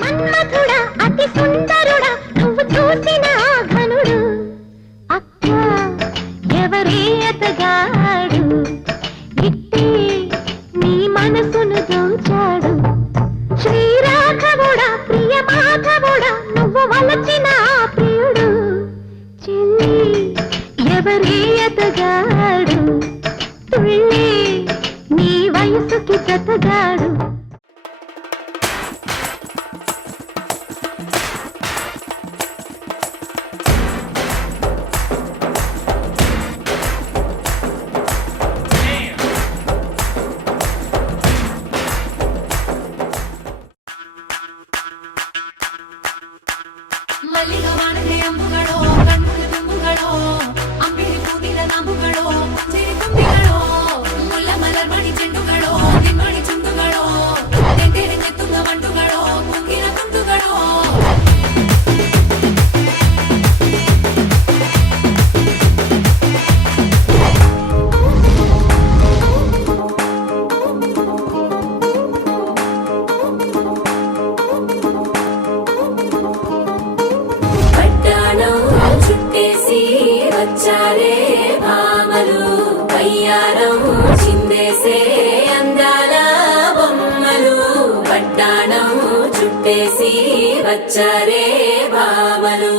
మన్మథుడా అతి సుందరుడా నువ్వు చూసిన ఘనుడు అక్క ఎవరే అతగాడు ఇట్టే నీ మనసును దోచాడు శ్రీరాఘవుడా ప్రియ మాధవుడా నువ్వు వలచిన ప్రియుడు చెల్లి ఎవరే అతగాడు తుళ్ళి నీ వయసుకి జతగాడు ಮಲ್ಲಿಗ ವಾಣತೆ ಅಂಬುಗಳೋ ಕಣ್ಣುಗಳ ತುಂಬುಗಳೋ ಅಂಬಿಳಿ ಕೂದಿನ ನಂಬುಗಳೋ ಮುಂಜಿರಿ ತುಂಬಿಗಳೋ ಮುಲ್ಲ ಮಲರ್ ಮಣಿ ಚೆಂಡುಗಳೋ ನಿಮ್ಮಣಿ ಚುಂಡುಗಳೋ ತೆಂಟೆರೆ ಚೆತ್ತುಂಗ ಮಂಟುಗಳೋ ಕುಂಗಿನ ತುಂಡುಗಳೋ వచ్చారే భామలు వయ్యారం చిందేసే అందాల బొమ్మలు పట్టాణం చుట్టేసి వచ్చారే భామలు